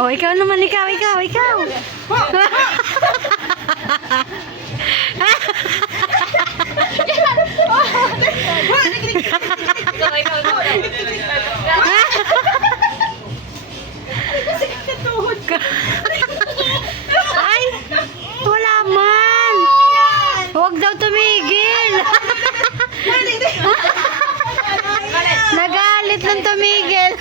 Oh, ikaw naman, ikaw. Ay, wala man. Huwag daw tumigil. Nagalit nang tumigil.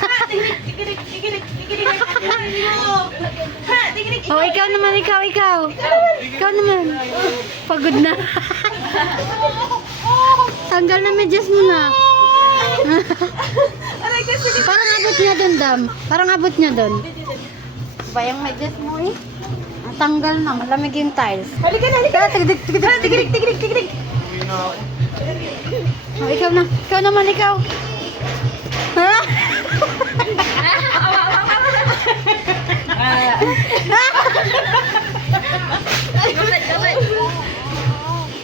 Oh, ikaw naman, ikaw. Ikaw naman. Pagod na. Tanggal na medyas mo na. Parang abot niya dun, Dam. Parang abot niya dun. Ba yung medyas mo eh? Ang tanggal na, malamig yung tiles. Halika. Tigirik. Oh, ikaw na. Ikaw naman, ikaw. Ha?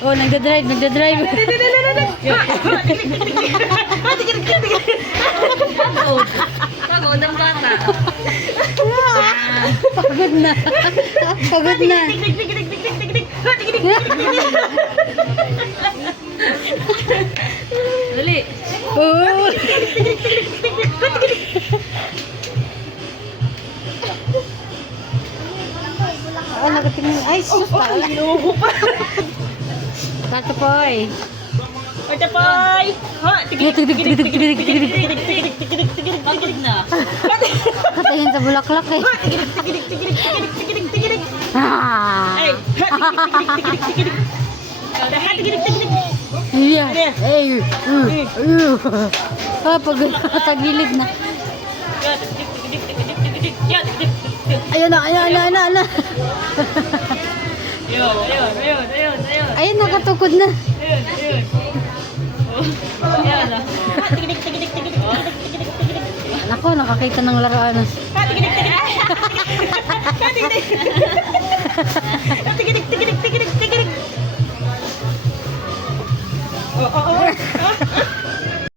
Oh, nagdadrive. Pagod ang bata. Pagod na. Dali. Oh. Oh, nagatingin. Ay, sus, pala. Tatapoy. Pagtapoy! Ha! Pagod na. Katayin sa bulaklak eh. Ah. Yeah. Ay. Ah, pag tagilid na. Ayun na. Ayun. Ayun, nakatukod na. Ayun. Ayan na. Nako, nakakita ng laruan.